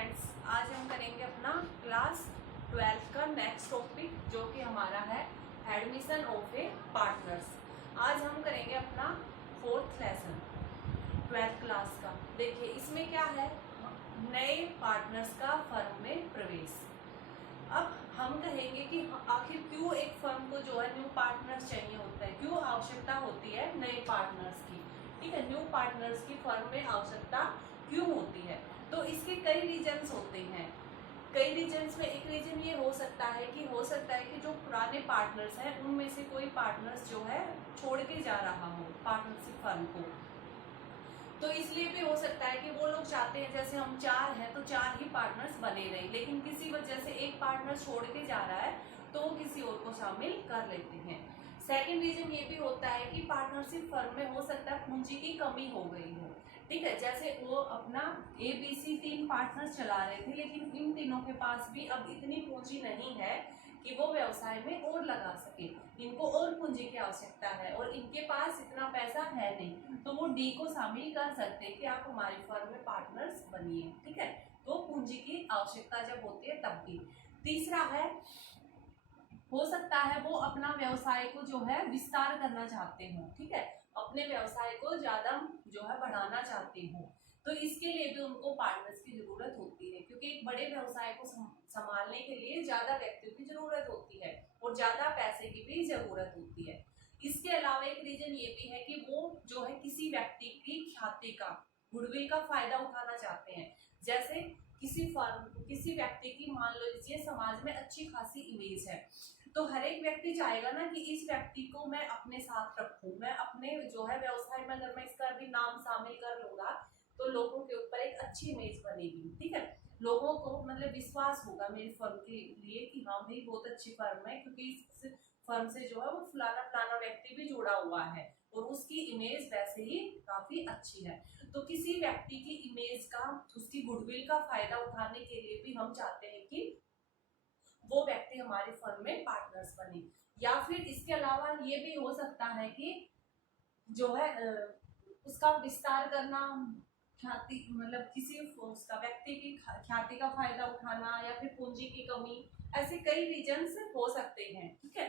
Friends, आज हम करेंगे अपना क्लास 12th का नेक्स्ट टॉपिक जो कि हमारा है एडमिशन ऑफ ए पार्टनर्स। आज हम करेंगे अपना 4th लेसन 12th क्लास का। देखिए इसमें क्या है, नए पार्टनर्स का फर्म में प्रवेश। अब हम कहेंगे कि आखिर क्यों एक फर्म को जो है न्यू पार्टनर्स चाहिए होता है, क्यों आवश्यकता होती है नए पार्टनर्स की। ठीक है, न्यू पार्टनर्स की फर्म में आवश्यकता क्यों होती है, तो इसके कई रीजंस होते हैं। कई रीजंस में एक रीजन ये हो सकता है कि जो पुराने पार्टनर्स हैं उनमें से कोई पार्टनर्स जो है छोड़ के जा रहा हो पार्टनरशिप फर्म को। तो इसलिए भी हो सकता है कि वो लोग चाहते हैं, जैसे हम 4 हैं तो 4 ही पार्टनर्स बने रहे, लेकिन किसी वजह से एक पार्टनर छोड़ के जा रहा है तो वो किसी और को शामिल कर लेते हैं। सेकेंड रीजन ये भी होता है कि पार्टनरशिप फर्म में हो सकता है पूंजी की कमी हो गई हो। ठीक है, जैसे वो अपना ABC 3 पार्टनर्स चला रहे थे, लेकिन इन तीनों के पास भी अब इतनी पूंजी नहीं है कि वो व्यवसाय में और लगा सके। इनको और पूंजी की आवश्यकता है और इनके पास इतना पैसा है नहीं, तो वो D को शामिल कर सकते हैं कि आप हमारी फर्म में पार्टनर्स बनिए। ठीक है, तो पूंजी की आवश्यकता जब होती है तब भी। तीसरा है, हो सकता है वो अपना व्यवसाय को जो है विस्तार करना चाहते हो। ठीक है, अपने व्यवसाय को ज्यादा जो है बढ़ाना चाहते हो, तो इसके लिए भी उनको पार्टनर्स की जरूरत होती है, क्योंकि एक बड़े व्यवसाय को संभालने के लिए ज्यादा व्यक्तियों की जरूरत होती है और ज्यादा पैसे की भी जरूरत होती है। इसके अलावा एक रीजन ये भी है कि वो जो है किसी व्यक्ति की ख्याति का, गुडविल का फायदा उठाना चाहते हैं। जैसे किसी व्यक्ति की मान लो लीजिए समाज में अच्छी खासी इमेज है, तो हर एक व्यक्ति चाहेगा ना कि इस व्यक्ति को मैं अपने साथ रखूं, मैं अपने जो है व्यवसाय में अगर मैं इसका भी नाम शामिल कर लूंगा तो लोगों के ऊपर एक अच्छी इमेज बनेगी। ठीक है, लोगों को मतलब विश्वास होगा मेरी फर्म के लिए कि हाँ भाई बहुत अच्छी फर्म है, क्योंकि इस फर्म से जो है वो फलाना फलाना व्यक्ति भी जुड़ा हुआ है और उसकी इमेज वैसे ही काफी अच्छी है। तो किसी व्यक्ति की इमेज का, उसकी गुडविल का फायदा उठाने के लिए भी हम चाहते हैं कि वो व्यक्ति हमारी फर्म में पार्टनर्स बने। या फिर इसके अलावा ये भी हो सकता है कि जो है उसका विस्तार करना, ख्याति मतलब किसी उसका व्यक्ति की ख्याति का फायदा उठाना, या फिर पूंजी की कमी, ऐसे कई रीजंस हो सकते हैं। ठीक है,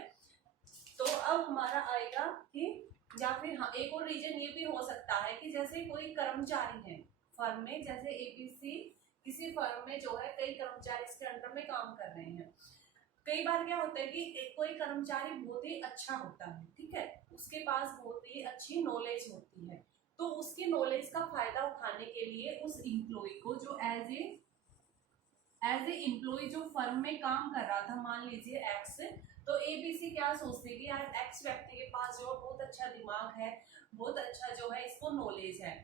तो अब हमारा आएगा कि या फिर हाँ एक और रीजन ये भी हो सकता है कि जैसे कोई कर्मचारी है फर्म में, जैसे ABC किसी फर्म में जो है कई कर्मचारी इसके अंडर में काम कर रहे हैं। कई बार क्या होता है कि कोई कर्मचारी बहुत ही अच्छा होता है, ठीक है, उसके पास बहुत ही अच्छी नॉलेज होती है, तो उसकी नॉलेज का फायदा उठाने के लिए उस इम्प्लॉय को जो एज ए एम्प्लॉय जो फर्म में काम कर रहा था, मान लीजिए X, तो ABC क्या सोचते हैं कि यार X व्यक्ति के पास जो बहुत अच्छा दिमाग है, बहुत अच्छा जो है इसको नॉलेज है,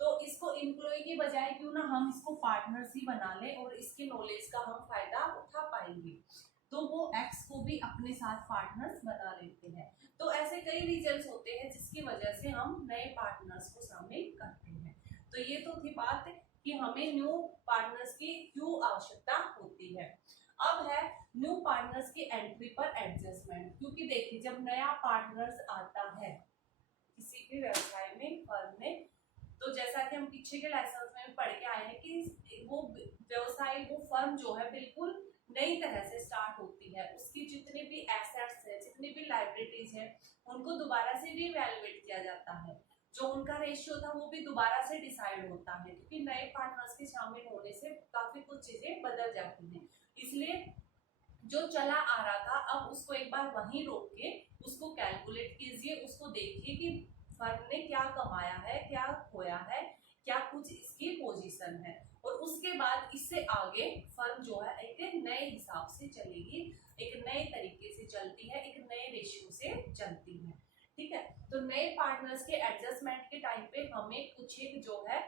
तो इसको एम्प्लॉय की बजाय क्यों ना हम इसको पार्टनर्स ही बना लें और इसकी नॉलेज का हम फायदा उठा पाएंगे। तो वो X को भी अपने साथ पार्टनर्स बना लेते हैं। तो ऐसे कई रीजंस होते हैं जिसकी वजह से हम नए पार्टनर्स को शामिल करते हैं। तो ये तो थी बात कि हमें न्यू पार्टनर्स की क्यों आवश्यकता होती है। अब है न्यू पार्टनर्स की एंट्री पर एडजस्टमेंट, क्योंकि देखिए जब नया पार्टनर्स आता है किसी भी व्यवसाय में, फर्म में, तो जैसा कि हम पीछे के लेसन में पढ़ के आए हैं कि वो व्यवसाय, वो फर्म जो है बिल्कुल नई तरह से स्टार्ट होती है। उसकी जितने भी एसेट्स है, जितनी भी लाइबिलिटीज है, उनको दोबारा से रीवैल्यूएट किया जाता है। जो उनका रेशियो था वो भी दोबारा से डिसाइड होता है, क्योंकि नए पार्टनर्स के शामिल होने से काफी कुछ चीजें बदल जाती हैं। इसलिए जो चला आ रहा था अब उसको एक बार वहीं रोक के उसको कैलकुलेट कीजिए, उसको देखिए कि फर्म ने क्या कमाया है, क्या खोया है, क्या कुछ इसकी पोजीशन है, और उसके बाद इससे आगे फर्म जो है एक नए हिसाब से चलेगी, एक नए तरीके से चलती है, एक नए रेशियो से चलती है। ठीक है, तो नए पार्टनर्स के एडजस्टमेंट के टाइम पे हमें कुछ एक जो है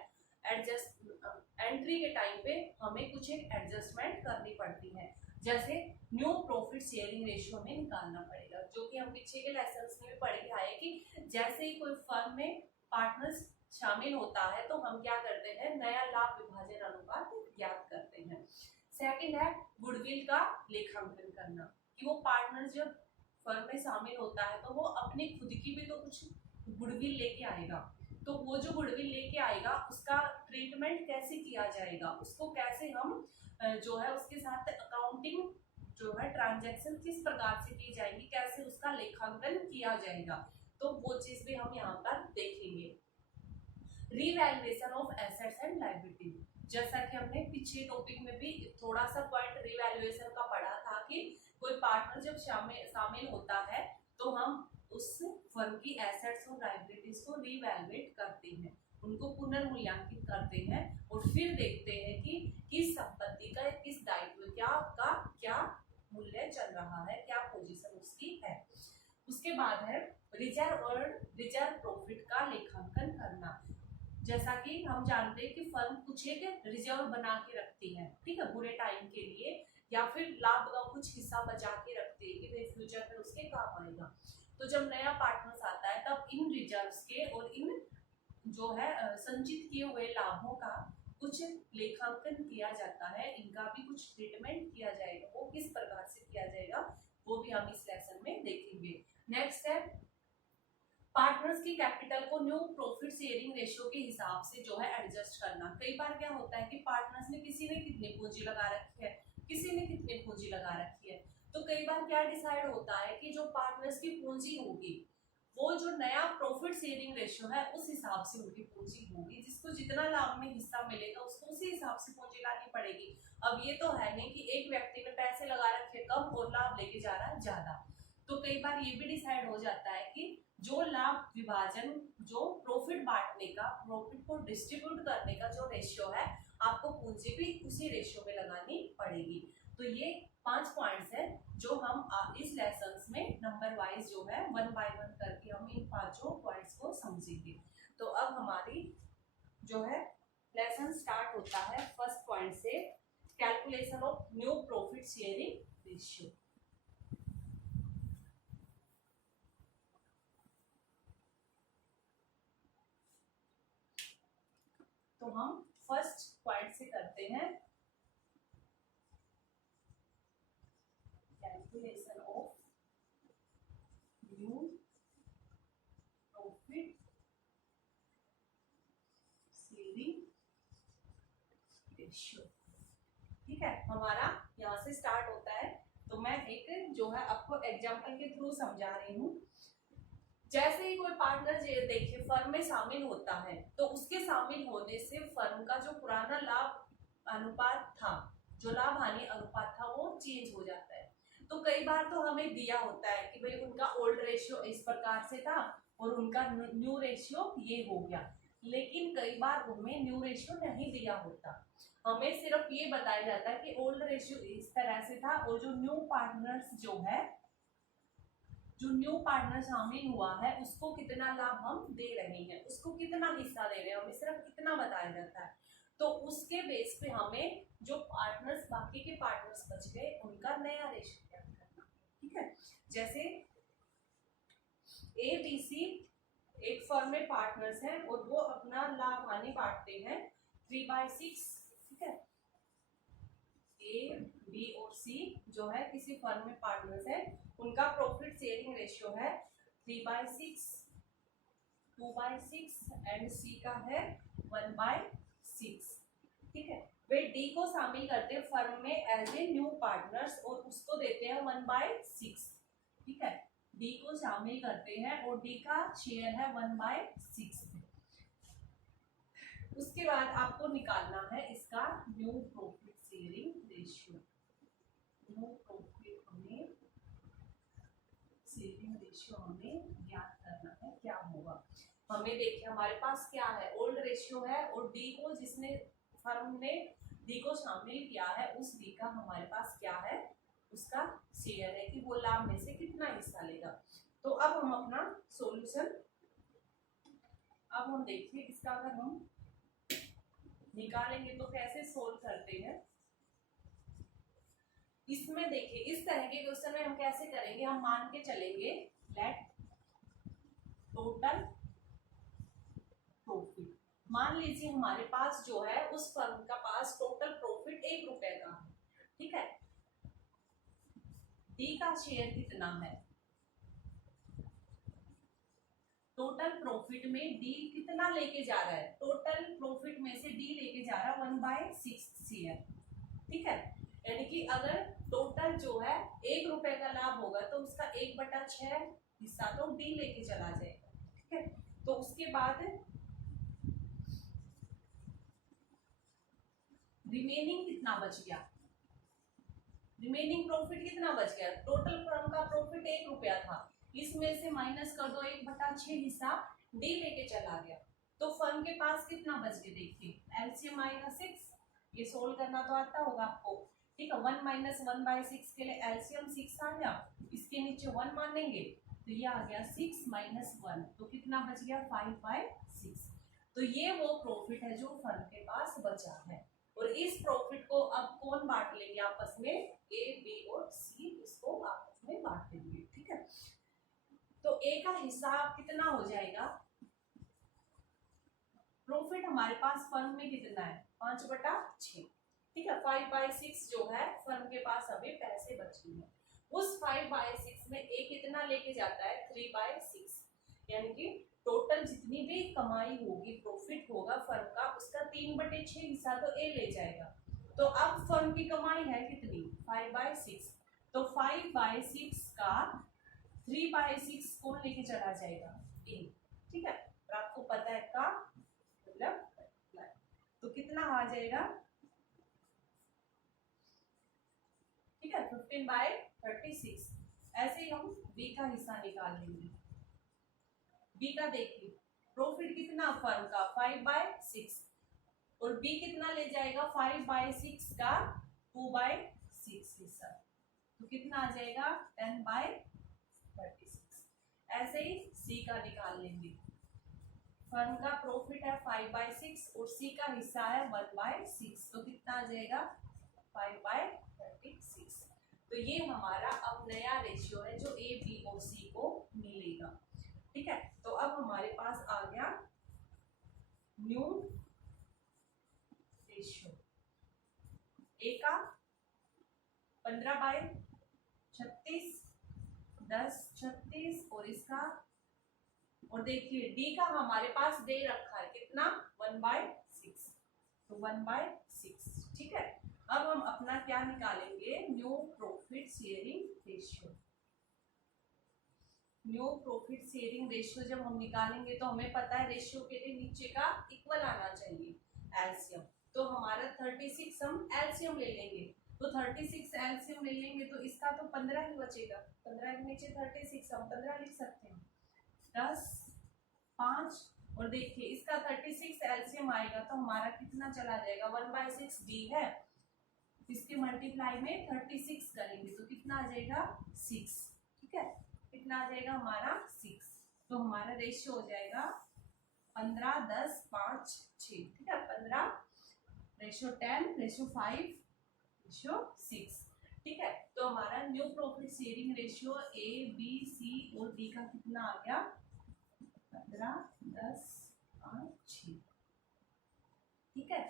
एंट्री के टाइम पे हमें कुछ एक एडजस्टमेंट करनी पड़ती है। जैसे न्यू प्रॉफिट शेयरिंग रेशियो में निकालना पड़ेगा, जो कि हम पीछे के लेसन्स में भी पढ़ के आए कि जैसे ही कोई फर्म में पार्टनर्स शामिल होता है तो हम क्या करते हैं, नया लाभ विभाजन अनुपात ज्ञात करते हैं। सेकंड है गुडविल का लेखांकन करना, कि वो पार्टनर जब फर्म में शामिल होता है तो वो अपनी खुद की भी तो कुछ गुडविल लेके आएगा, तो वो जो गुडविल लेके आएगा उसका ट्रीटमेंट कैसे किया जाएगा, उसको कैसे हम जो है उसके साथ अकाउंटिंग जो है ट्रांजैक्शन किस प्रकार से की जाएगी, कैसे उसका लेखांकन किया जाएगा, तो वो चीज भी हम यहाँ पर देखेंगे। Revaluation of assets and liability, जैसा कि हमने पिछले टॉपिक में भी थोड़ा सा पॉइंट रीवैल्यूएशन का पढ़ा था कि कोई पार्टनर जब शामिल होता है तो हम उस फर्म की एसेट्स और लायबिलिटीज को रीवैल्यूएट करते हैं, उनको पुनर्मूल्यांकित करते हैं और फिर देखते हैं कि किस संपत्ति का किस दायित्व का क्या मूल्य चल रहा है, क्या पोजीशन उसकी है। उसके बाद है रिजर्व और रिजर्व प्रॉफिट का लेखांकन करना। जैसा कि हम जानते हैं कि फर्म कुछ एक रिजर्व बना के रखती है, ठीक है, बुरे टाइम के लिए, या फिर लाभ का कुछ हिस्सा बचा के रखती है कि भाई फ्यूचर में उसके काम आएगा। तो जब नया पार्टनर्स आता है तब इन रिजर्व्स के और इन जो है संचित किए हुए लाभों का कुछ लेखांकन किया जाता है, इनका भी कुछ ट्रीटमेंट किया जाएगा, वो किस प्रकार से किया जाएगा वो भी हम इस लेसन में देखेंगे। नेक्स्ट है पार्टनर्स की कैपिटल को न्यू प्रॉफिट शेयरिंग रेशियो के हिसाब से जो है एडजस्ट करना। कई बार क्या होता है कि पार्टनर्स ने किसी ने कितनी पूंजी लगा रखी है, किसी ने कितनी पूंजी लगा रखी है, तो कई बार क्या डिसाइड होता है कि जो पार्टनर्स की पूंजी होगी वो जो नया प्रॉफिट शेयरिंग रेशियो है उस हिसाब से उनकी पूंजी होगी, जिसको जितना लाभ में हिस्सा मिलेगा उसको उसी हिसाब से पूंजी लानी पड़ेगी। अब ये तो है नहीं कि एक व्यक्ति ने पैसे लगा रखे कम और लाभ लेके जा रहा है ज्यादा, तो कई बार ये भी डिसाइड हो जाता है कि जो लाभ विभाजन, जो प्रॉफिट बांटने का, प्रॉफिट को डिस्ट्रीब्यूट करने का जो रेशियो है, आपको पूंजी भी उसी रेशियो में लगानी पड़ेगी। तो ये 5 पॉइंट्स है जो हम इस लेसन्स में नंबर वाइज जो है 1 बाय 1 करके हम इन 5 पॉइंट्स को समझेंगे। तो अब हमारी जो है लेसन स्टार्ट होता है फर्स्ट पॉइंट से, calculation of new profit sharing ratio. तो हम फर्स्ट पॉइंट से करते हैं, calculation of new profit sharing ratio. ठीक है, हमारा यहाँ से स्टार्ट होता है। तो मैं एक जो है आपको एग्जांपल के थ्रू समझा रही हूँ। जैसे ही कोई पार्टनर देखिए फर्म में शामिल होता है तो उसके शामिल होने से फर्म का जो पुराना लाभ अनुपात था, जो लाभ हानि अनुपात था, वो चेंज हो जाता है। तो कई बार तो हमें दिया होता है कि भाई उनका ओल्ड रेशियो इस प्रकार से था और उनका न्यू रेशियो ये हो गया, लेकिन कई बार उनमें न्यू रेशियो नहीं दिया होता, हमें सिर्फ ये बताया जाता है कि ओल्ड रेशियो इस तरह से था और जो न्यू पार्टनर शामिल हुआ है उसको कितना लाभ हम दे रहे हैं, उसको कितना हिस्सा दे रहे हैं, हमें सिर्फ इतना बताया जाता है। तो उसके बेस पे हमें जो पार्टनर्स, बाकी के पार्टनर्स बच गए, उनका नया रेशियो क्या करना। ठीक है, जैसे ए बी सी एक फर्म में पार्टनर्स हैं और वो अपना लाभ हानि बांटते हैं 3/6। ठीक है, ए बी और सी जो है किसी फर्म में पार्टनर्स है, उनका प्रॉफिट शेयरिंग रेशियो है 3/6, 2/6 एंड सी का है 1/6। ठीक है, वे डी को शामिल करते हैं फर्म में एज ए न्यू पार्टनर्स और उसको देते हैं 1/6। ठीक है, डी को शामिल करते हैं और डी का शेयर है 1/6। उसके बाद आपको निकालना है इसका new profit sharing ratio. New profit हमें शेयरिंग रेशियो हमें ज्ञात करना है, क्या होगा। हमें देखिए हमारे पास क्या है, ओल्ड रेशियो है और डी को जिसने फर्म ने डी को शामिल किया है उस डी का हमारे पास क्या है, उसका शेयर है कि वो लाभ में से कितना हिस्सा लेगा। तो अब हम अपना सॉल्यूशन, अब हम देखिए इसका अगर हम निकालेंगे तो कैसे सोल्व करते हैं। इसमें देखिए इस तरह के क्वेश्चन में हम कैसे करेंगे, हम मान के चलेंगे लेट टोटल प्रॉफिट। मान लीजिए हमारे पास जो है उस फर्म का पास टोटल प्रॉफिट 1 रुपए का है। ठीक है, डी का शेयर कितना है, टोटल प्रॉफिट में डी कितना लेके जा रहा है, टोटल प्रॉफिट में से डी लेके जा रहा है 1/6 शेयर। ठीक है, यानी कि अगर टोटल जो है 1 रुपए का लाभ होगा तो उसका 1/6 हिस्सा तो डी लेके चला जाएगा। ठीक है, तो उसके बाद रिमेनिंग कितना बच गया, रिमेनिंग प्रॉफिट कितना बच गया, टोटल फर्म का प्रॉफिट 1 रुपया था, इसमें से माइनस कर दो 1/6 हिस्सा डी लेके चला गया, तो फर्म के पास कितना बच गया, देखिए एलसीएम आएगा 6, ये सोल्व करना तो आता होगा आपको। ठीक है, 1 - 1/6 के लिए एलसीएम 6 आ गया, इसके नीचे 1 मानेंगे तो ये आ गया 6 - 1, तो कितना बच गया 5/6। तो ये वो प्रॉफिट है जो फर्म के पास बचा है, और इस प्रॉफिट को अब कौन बांट लेंगे आपस में, ए बी और सी इसको आपस में बांट लेंगे। ठीक है, तो ए का हिस्सा कितना हो जाएगा, प्रॉफिट हमारे पास फर्म में कितना है 5/6। ठीक है, 5/6 जो है फर्म के पास अभी पैसे बचे हैं, उस 5/6 में ए कितना लेके जाता है 3/6, यानी कि टोटल जितनी भी कमाई होगी प्रॉफिट होगा फर्म का उसका 3/6 हिस्सा तो ए ले जाएगा। तो अब फर्म की कमाई है कितनी 5/6, तो 5/6 का 3/6 कौन लेके चला जाएगा, ए। ठीक है, और आपको पता है का मतलब तो कितना आ जाएगा, ठीक है 15/36। ऐसे ही हम बी का हिस्सा निकाल लेंगे। बी का देखिए प्रॉफिट कितना फर्म का 5/6, और बी कितना ले जाएगा 5/6 का 2/6 हिस्सा, तो कितना आ जाएगा 10/36। ऐसे ही सी का निकाल लेंगे, फर्म का प्रॉफिट है 5/6 और सी का हिस्सा है 1/6, तो कितना आ जाएगा 5/36। तो ये हमारा अब नया रेशियो है जो ए बी और सी को मिलेगा। ठीक है, तो अब हमारे पास आ गया न्यू रेशियो, ए का 15/36, 10/36 और इसका, और देखिए डी का हमारे पास दे रखा है कितना 1/6, तो 1/6। ठीक है, अब हम अपना क्या निकालेंगे new profit sharing ratio. New profit sharing ratio जब हम निकालेंगे तो हमें पता है रेशियो के लिए नीचे का इक्वल आना चाहिए एलसीएम, तो हमारा 36 हम एलसीएम ले लेंगे, तो 36 एलसीएम ले लेंगे तो इसका तो 15 ही बचेगा, 15 के नीचे 36 हम 15 लिख सकते हैं, 10 5, और देखिए इसका 36 एलसीएम आएगा तो हमारा कितना चला जाएगा 1/6 डी है, इसके मल्टीप्लाई में 36 करेंगे तो कितना आ जाएगा 6। ठीक है, कितना आ जाएगा हमारा 6, तो हमारा रेशियो हो जाएगा 15 10 5 6। ठीक है, 15 रेशियो 10 रेशियो 5 रेशियो 6। ठीक है, तो हमारा new profit sharing ratio A B C और डी का कितना आ गया 15 10 5 6। ठीक है,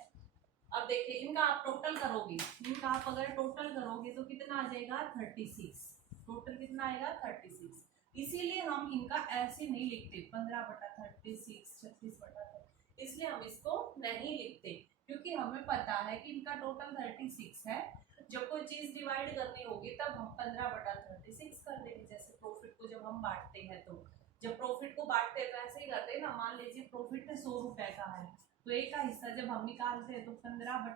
अब देखिए इनका आप टोटल करोगे, इनका आप अगर टोटल करोगे तो कितना आ जाएगा 36, टोटल कितना आएगा 36। इसीलिए हम इनका ऐसे नहीं लिखते 15/36 36/36, इसलिए हम इसको नहीं लिखते क्योंकि हमें पता है कि इनका टोटल 36 है, जब कोई चीज डिवाइड करनी होगी तब हम 15/36 कर देंगे। जैसे प्रॉफिट को जब हम बांटते हैं तो जब प्रॉफिट को बांटते हैं तो ऐसे ही करते हैं ना, मान लीजिए प्रॉफिट 100 रुपए का है तो एक का हिस्सा जब हम निकालते हैं तो 15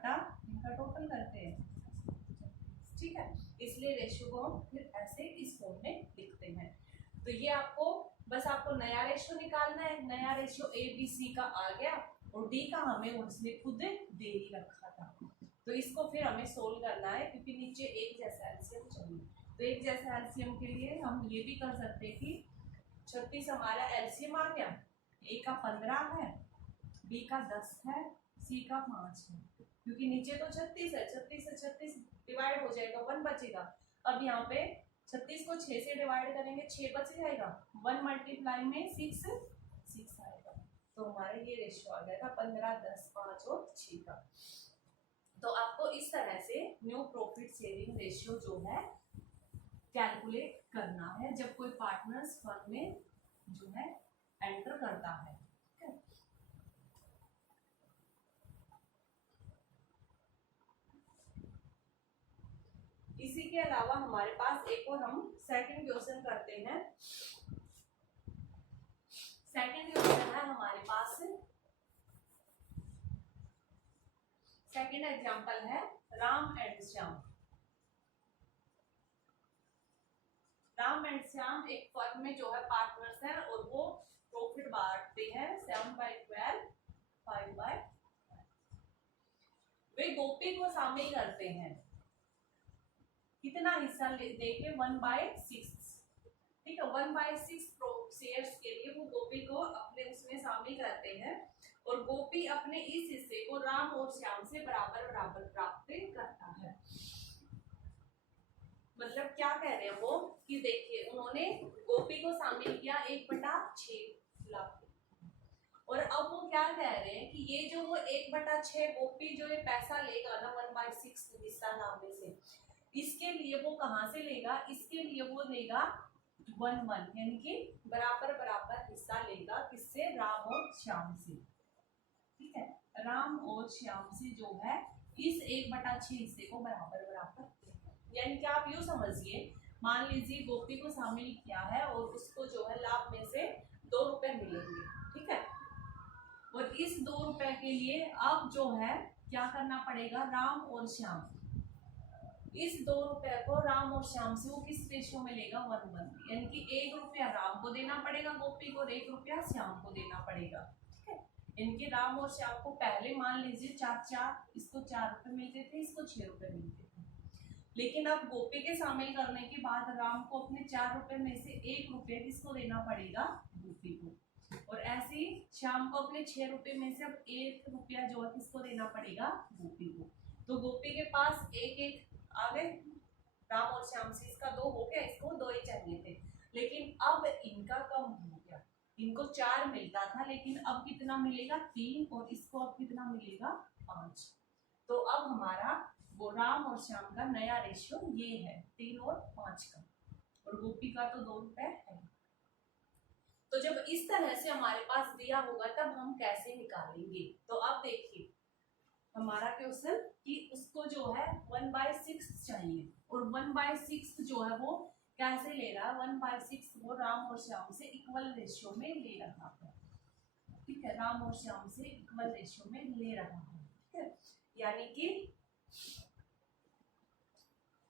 इनका टोटल करते हैं। ठीक है, इसलिए रेशियो को हम फिर ऐसे इस फॉर्म में लिखते हैं। तो ये आपको बस आपको नया रेशियो निकालना है, नया रेशियो ए बी सी का आ गया और डी का हमें उसने खुद दे ही रखा था, तो इसको फिर हमें सोल्व करना है क्योंकि नीचे एक जैसा एलसीएम चाहिए। तो एक जैसा एलसीएम के लिए हम ये भी कर सकते हैं कि 36 हमारा एलसीएम आ गया, ए का 15 है, बी का 10 है, सी का 5 है, क्योंकि नीचे तो 36 है, 36 से 36 डिवाइड हो जाएगा 1 बचेगा। अब यहाँ पे 36 को 6 से डिवाइड करेंगे 6 बच जाएगा, 1 मल्टीप्लाई में 6 आएगा, तो हमारा ये रेशियो आ जाएगा 15 10 5 और 6 का। तो आपको इस तरह से न्यू प्रॉफिट शेयरिंग रेशियो जो है कैलकुलेट करना है जब कोई पार्टनर्स फर्म में जो है एंटर करता है। इसी के अलावा हमारे पास एक और हम सेकंड क्वेश्चन करते हैं। सेकंड क्वेश्चन है हमारे पास, सेकंड एग्जांपल है राम एंड श्याम। राम एंड श्याम एक फर्म में जो है पार्टनर्स हैं और वो प्रॉफिट बांटते हैं 7/12 5/। वे गोपी को शामिल करते हैं, कितना हिस्सा देके 1/6, ठीक है। 1/6 शेयर्स के लिए वो गोपी को अपने उसमें शामिल करते हैं और गोपी अपने इस हिस्से को राम और श्याम से बराबर बराबर प्राप्त करता है। मतलब क्या कह रहे हैं वो कि देखिए उन्होंने गोपी को शामिल किया 1/6 लाख, और अब वो क्या कह रहे हैं कि ये जो वो 1/6 गोपी जो ये पैसा लेगा ना 1/6 हिस्सा नामे से, इसके लिए वो कहाँ से लेगा, इसके लिए वो लेगा 1/1 यानी कि बराबर बराबर हिस्सा लेगा, किससे, राम और श्याम से, ठीक है। राम और श्याम से जो है इस 1/6 हिस्से को बराबर बराबर, यानी कि आप यूं समझिए, मान लीजिए गोपी को शामिल किया है और उसको जो है लाभ में से 2 रुपए मिलेंगे, ठीक है। और इस 2 रुपए के लिए अब जो है क्या करना पड़ेगा, राम और श्याम, इस 2 रुपए को राम और श्याम से वो किस रेशियो में लेगा, 1/1, यानी कि 1 रुपया राम को देना पड़ेगा गोपी को और 1 रुपया श्याम को देना पड़ेगा, ठीक है। इनके राम और श्याम को पहले मान लीजिए 4 इसको 4 रुपए मिलते थे, इसको 6 रुपए मिलते थे, लेकिन अब गोपी के शामिल करने के बाद राम को अपने 4 रुपए में से 1 रुपये किसको देना पड़ेगा, गोपी को, और ऐसे ही श्याम को अपने 6 रुपए में से अब 1 रुपया जो है किसको देना पड़ेगा, गोपी को। तो गोपी के पास 1-1 आ गए, राम और श्याम से इसका 2 हो गया, इसको 2 ही चाहिए थे, लेकिन अब इनका कम हो गया, इनको 4 मिलता था लेकिन अब कितना मिलेगा, 3, और इसको अब कितना मिलेगा, 5। तो अब हमारा वो राम और श्याम का नया रेशियो ये है 3 और 5 का, और गोपी का तो 2 रुपए है। तो जब इस तरह से हमारे पास दिया होगा तब हम कैसे निकालेंगे, तो अब देखिए हमारा क्वेश्चन कि उसको जो है 1/6 चाहिए, और 1/6 जो है वो कैसे ले रहा है, 1/6 वो राम और श्याम से इक्वल रेशियो में ले रहा है, ठीक है। राम और श्याम से इक्वल रेशियो में ले रहा है, ठीक है। यानी कि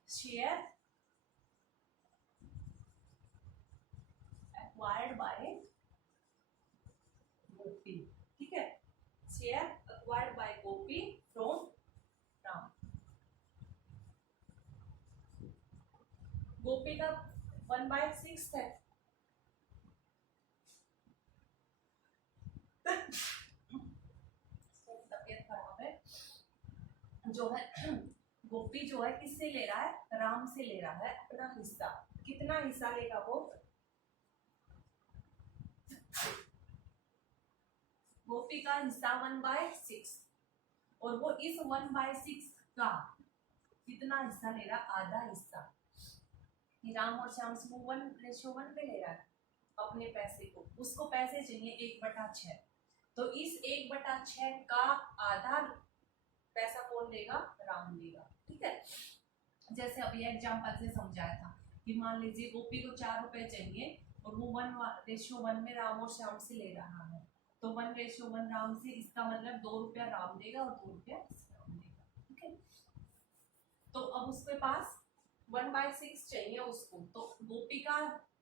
शेयर एक्वायर्ड बाय गोपी, ठीक है। Share acquired by Gopi from Ram. Gopi का 1/6 है, तबीयत खराब है, जो है गोपी जो है किससे ले रहा है, राम से ले रहा है अपना हिस्सा, कितना हिस्सा लेगा वो, गोपी का हिस्सा 1/6, और वो इस 1/6 का कितना हिस्सा ले रहा, आधा हिस्सा, राम और श्याम से वो 1:1 पे ले रहा है अपने पैसे को, उसको पैसे चाहिए 1/6, तो इस 1/6 का आधा पैसा कौन देगा, राम देगा, ठीक है। जैसे अभी एग्जांपल से समझाया था कि मान लीजिए गोपी को 4 रुपए चाहिए और वो 1:1 में राम और श्याम से ले रहा है, तो 1:1 राम से, इसका मतलब 2 रुपया राम देगा और 2 रुपया श्याम देगा, ठीक है। तो अब उसके पास 1/6 चाहिए उसको, तो गोपी का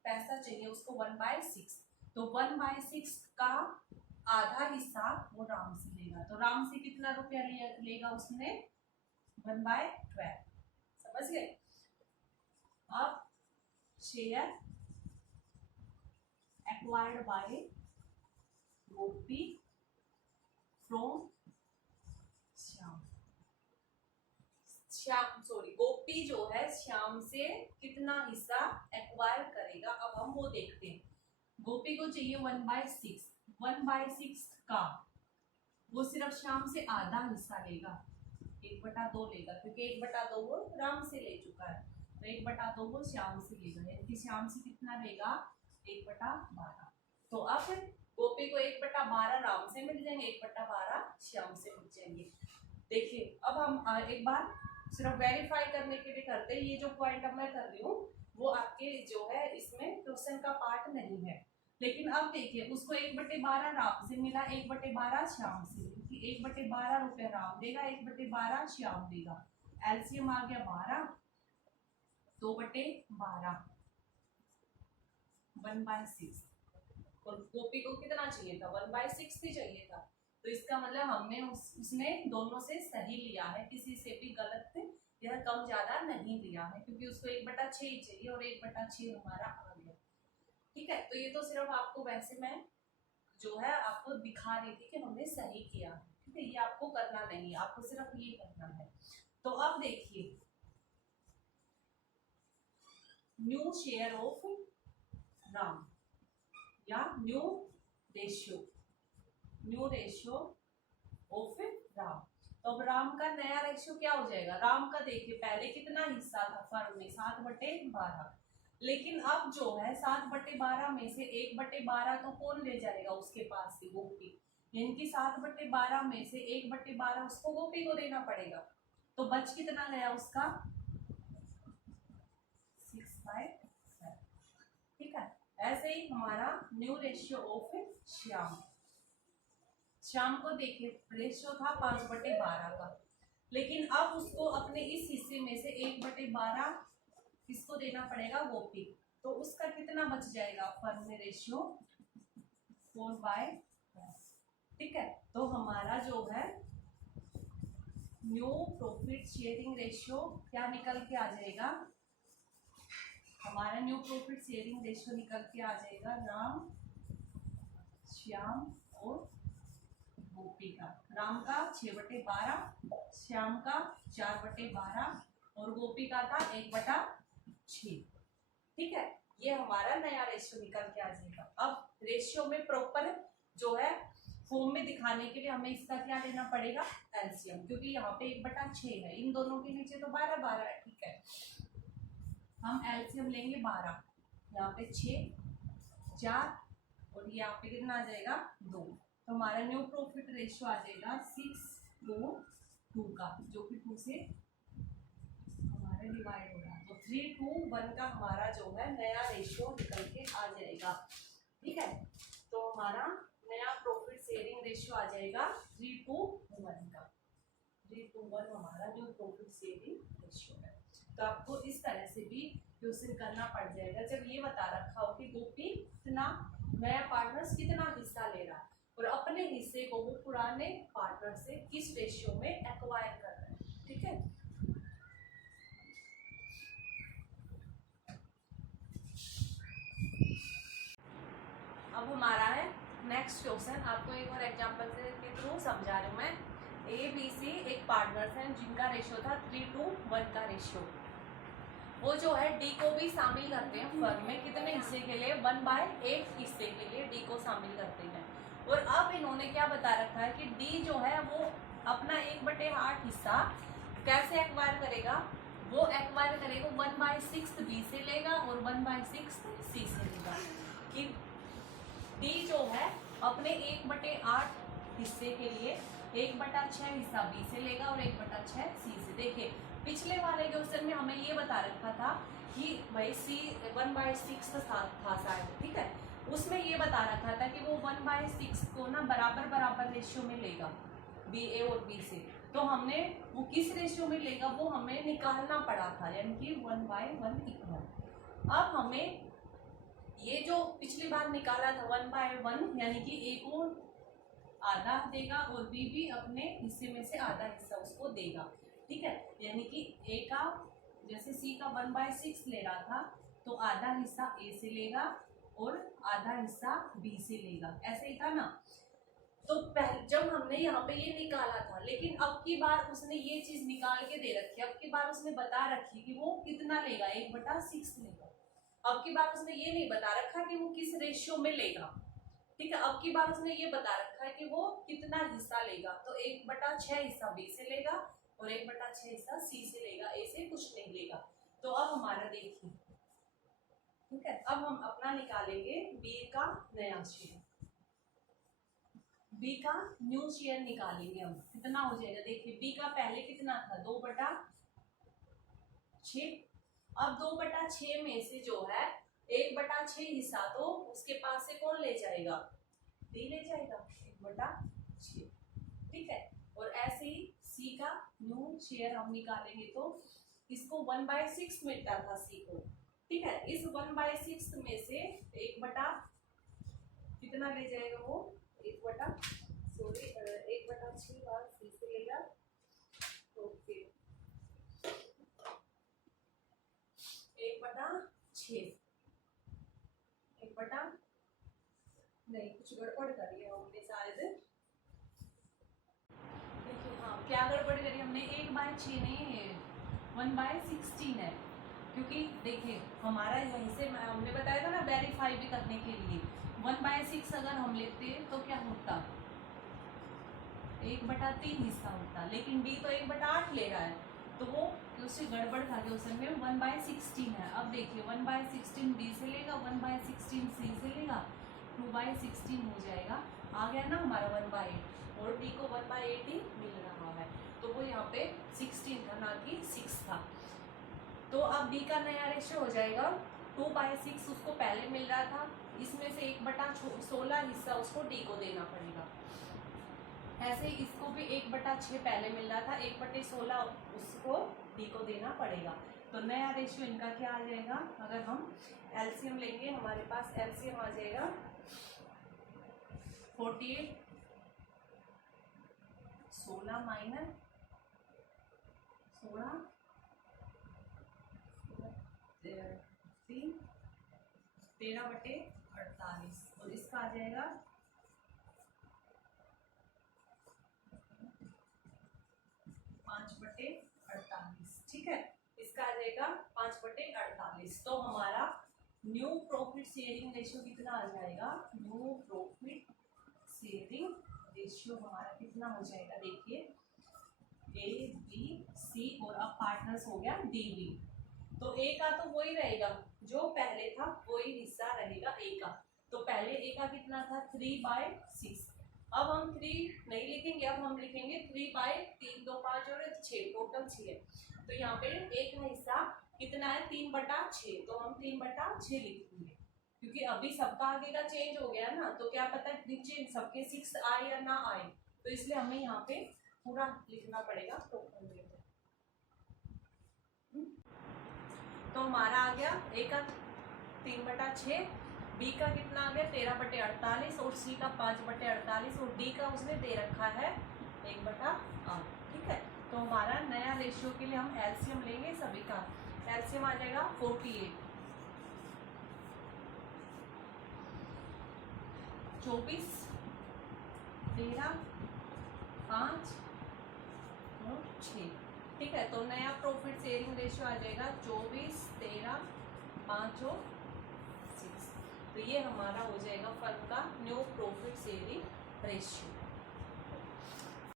पैसा चाहिए उसको 1/6, तो 1/6 का आधा हिस्सा वो राम से लेगा, तो राम से कितना रुपया लेगा उसने, 1/12, समझ गए। अब share acquired by Gopi from Shyam, Shyam sorry Gopi जो है श्याम से कितना हिस्सा एक्वायर करेगा, अब हम वो देखते हैं। गोपी को चाहिए 1/6, 1/6 का वो सिर्फ श्याम से आधा हिस्सा लेगा, 1/2 लेगा, क्योंकि 1/2 वो राम से ले चुका है, तो 1/2 वो श्याम से लेगा, यानी कि श्याम से कितना लेगा, 1/12, तो अब गोपी को 1/12 राम से मिल जाएंगे, 1/12 श्याम से मिल जाएंगे। देखिए अब हम एक बार सिर्फ वेरीफाई करने के लिए करते हैं, ये जो पॉइंट अब मैं कर रही हूँ वो आपके जो है इसमें क्वेश्चन का पार्ट नहीं है। लेकिन अब देखिए उसको 1/12 राम से मिला, 1/12 श्याम से, 1/12 रुपए राम देगा, 1/12 श्याम देगा, एलसीएम आ गया 12, 2/12 1/6। और गोपी को कितना चाहिए था, 1/6 ही चाहिए था। तो इसका मतलब हमने उसने दोनों से सही लिया है, किसी से भी गलत या कम ज्यादा नहीं लिया है, क्योंकि उसको 1/6 ही चाहिए और 1/6 हमारा आ गया। ठीक है, तो ये तो सिर्फ आपको वैसे मैं जो है आपको दिखा रही थी कि हमने सही किया है। ठीक है, ये आपको करना नहीं है, आपको सिर्फ ये करना है। तो अब देखिए न्यू शेयर ऑफ राम या न्यू रेशियो ऑफ राम। तो अब राम का नया रेशियो क्या हो जाएगा, राम का देखिए पहले कितना हिस्सा था फर्म में, 7/12, लेकिन अब जो है 7/12 में से 1/12 तो कौन ले जाएगा उसके पास से, गोपी, यानी कि 7/12 में से 1/12 उसको गोपी को देना पड़ेगा। तो बच कितना गया उसका 6/7। ठीक है, ऐसे ही हमारा न्यू रेशियो ऑफ श्याम को देखिए रेशियो था 5/12 का, लेकिन अब उसको अपने इस हिस्से में से 1/12 किसको देना पड़ेगा, गोपी। तो उसका कितना बच जाएगा फर्म में रेशियो 4/5। ठीक है, तो हमारा जो है न्यू प्रॉफिट शेयरिंग रेशियो क्या निकल के आ जाएगा, हमारा न्यू प्रॉफिट शेयरिंग रेशियो निकल के आ जाएगा राम, श्याम और गोपी का। राम का 6/12, श्याम का 4/12 और गोपी का था 1/6। ठीक है, ये हमारा नया रेशियो निकल के आ जाएगा। अब रेशियो में प्रॉपर जो है फॉर्म में दिखाने के लिए हमें इसका क्या लेना पड़ेगा, एलसीएम, क्योंकि यहाँ पे 1/6 है, इन दोनों के नीचे तो 12/12 है। ठीक है, हम एलसीएम लेंगे 12, यहाँ पे 6, 4 और यहाँ पे कितना आ जाएगा 2। तो हमारा न्यू प्रॉफिट रेशियो आ जाएगा 6:2 का, जो कि 2 से हमारे डिवाइड हो रहा है। तो 3:1 का हमारा जो है नया रेशियो निकल के आ जाएगा। ठीक है, तो हमारा नया प्रॉफिट शेयरिंग रेशियो आ जाएगा 3:1 का। 3:1 हमारा न्यू प्रॉफिट शेयरिंग रेशियो है। तो आपको इस तरह से भी क्वेश्चन करना पड़ जाएगा जब ये बता रखा हो कि गोपी कितना नया पार्टनर्स कितना हिस्सा ले रहा है और अपने हिस्से को वो पुराने पार्टनर से किस रेशियो में एक्वायर कर रहा है। ठीक है, अब हमारा है नेक्स्ट क्वेश्चन। आपको एक और एग्जांपल के थ्रू समझा रही हूँ मैं। ए बी सी एक पार्टनर्स हैं जिनका रेशियो था 3:1 का रेशियो। वो जो है डी को भी शामिल करते हैं फर्म में, कितने हिस्से के लिए, 1/8 हिस्से के लिए डी को शामिल करते हैं। और अब इन्होंने क्या बता रखा है कि डी जो है वो अपना 1/8 हिस्सा कैसे एक्वायर करेगा, वो एक्वायर करेगा 1/6 बी से लेगा और 1/6 सी से लेगा। कि डी जो है अपने 1/8 हिस्से के लिए 1/6 हिस्सा बी से लेगा और 1/6 सी से। देखिए पिछले वाले क्वेश्चन में हमें ये बता रखा था कि भाई सी 1/6 था शायद। ठीक है, उसमें ये बता रखा था कि वो 1/6 को ना बराबर बराबर रेशियो में लेगा बी ए और बी से। तो हमने वो किस रेशियो में लेगा वो हमें निकालना पड़ा था, यानी कि 1/1 इक्वल। अब हमें ये जो पिछली बार निकाला था 1/1, यानी कि ए को आधा देगा और बी भी अपने हिस्से में से आधा हिस्सा उसको देगा। ठीक है, यानी कि ए का जैसे सी का 1/6 ले रहा था तो आधा हिस्सा ए से लेगा और आधा हिस्सा बी से लेगा, ऐसे ही था ना। तो पहले जब हमने यहाँ पे ये निकाला था, लेकिन अब की बार उसने ये चीज निकाल के दे रखी है, अब की बार उसने बता रखी कि वो कितना लेगा, 1/6 लेगा। अब की बार उसने ये नहीं बता रखा कि वो किस रेशियो में लेगा। ठीक है, अब की बार उसने ये बता रखा है कि वो कितना हिस्सा लेगा। तो 1/6 हिस्सा बी से लेगा और 1/6 हिस्सा सी से लेगा, ए से कुछ नहीं लेगा। तो अब हमारा देखिए ठीक है, अब हम अपना निकालेंगे बी का नया शेयर। बी का न्यू शेयर निकालेंगे हम, कितना हो जाएगा देखिए, बी का पहले कितना था 2/6। अब 2/6 में से जो है 1/6 हिस्सा तो उसके पास से कौन ले जाएगा, डी ले जाएगा 1/6। ठीक है, और ऐसे ही सी का न्यू शेयर हम निकालेंगे तो इसको 1/6 मिलता था सी को। ठीक है, इस 1/6 में से 1/, कितना ले जाएगा वो 1/6 बार सी से लेगा, ओके 1/6, 1/, नहीं कुछ गड़बड़ करी है हमने शायद, देखिए हाँ क्या गड़बड़ करी हमने, 1/6 नहीं 1/16 है, क्योंकि देखिए हमारा वहीं से हमने बताया था ना वेरीफाई भी करने के लिए 1/6 अगर हम लेते तो क्या होता 1/3 हिस्सा होता, लेकिन बी तो 1/8 ले रहा है तो वो उससे गड़बड़ था कि उस में 1/16 है। अब देखिए 1/16 बी से लेगा, 1/16 सी से लेगा, 2/16 हो जाएगा, आ गया ना हमारा 1/8, और डी को 1/8 ही मिल रहा है, तो वो यहाँ पे 16 था ना कि 6 था। तो अब बी का नया रेशियो हो जाएगा 2/6, उसको पहले मिल रहा था, इसमें से 1/16 हिस्सा उसको डी को देना पड़ेगा। ऐसे इसको भी 1/6 पहले मिल रहा था, 1/16 उसको डी को देना पड़ेगा। तो नया रेशियो इनका क्या आ जाएगा, अगर हम एलसीएम लेंगे हमारे पास एलसीएम आ जाएगा 48, 16 माइनस 16 3 13/48, और इसका आ जाएगा 5/48। ठीक है, इसका आ जाएगा 5/48। तो हमारा न्यू प्रॉफिट शेयरिंग रेशियो कितना आ जाएगा, न्यू प्रॉफिट शेयरिंग रेशियो हमारा कितना हो जाएगा, देखिए ए बी सी और अब पार्टनर्स हो गया डी बी, तो ए का तो वही रहेगा जो पहले था, वही हिस्सा रहेगा ए का। तो पहले ए का कितना था 3/6, अब हम 3 नहीं लिखेंगे, अब हम लिखेंगे 3/3, 2 5 और 6, टोटल 6 है। तो यहाँ पे ए का हिस्सा कितना है 3/6, तो हम 3/6 लिखेंगे, क्योंकि अभी सबका आगे का चेंज हो गया ना, तो क्या पता नीचे सबके 6 आए या ना आए, तो इसलिए हमें यहाँ पे पूरा लिखना पड़ेगा टोटल में। तो हमारा आ गया ए का 3/6, बी का कितना आ गया 13/48, और सी का 5/48, और डी का उसने दे रखा है 1/8। ठीक है, तो हमारा नया रेशियो के लिए हम एलसीएम लेंगे, सभी का एलसीएम आ जाएगा 48, 24, 13, 5 और 6। ठीक है, तो नया प्रॉफिट शेयरिंग रेशियो आ जाएगा 24, 13, 5 और 6। तो ये हमारा हो जाएगा फर्म का न्यू प्रॉफिट शेयरिंग रेशियो।